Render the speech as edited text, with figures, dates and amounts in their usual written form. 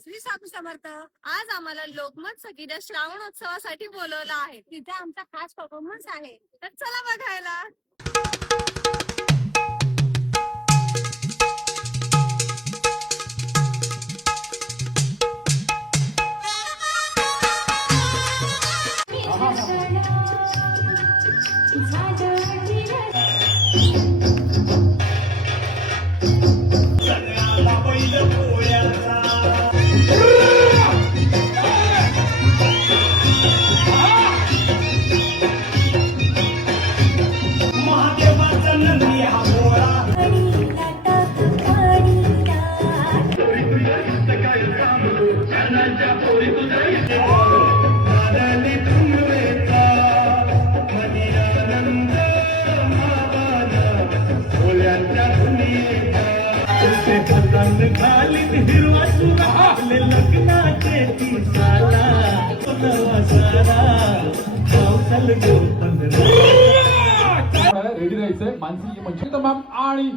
श्री स्वामी समर्थ. आज आम्हाला लोकमत सखीच्या श्रावणोत्सवासाठी बोलवलं आहे. तिथे आमचा खास परफॉर्मन्स आहे. तर चला बघायला. हिरवा सुराले लग्नाचे ती साला रेडी राहायचंय मानसी म्हणजे तमाम आणि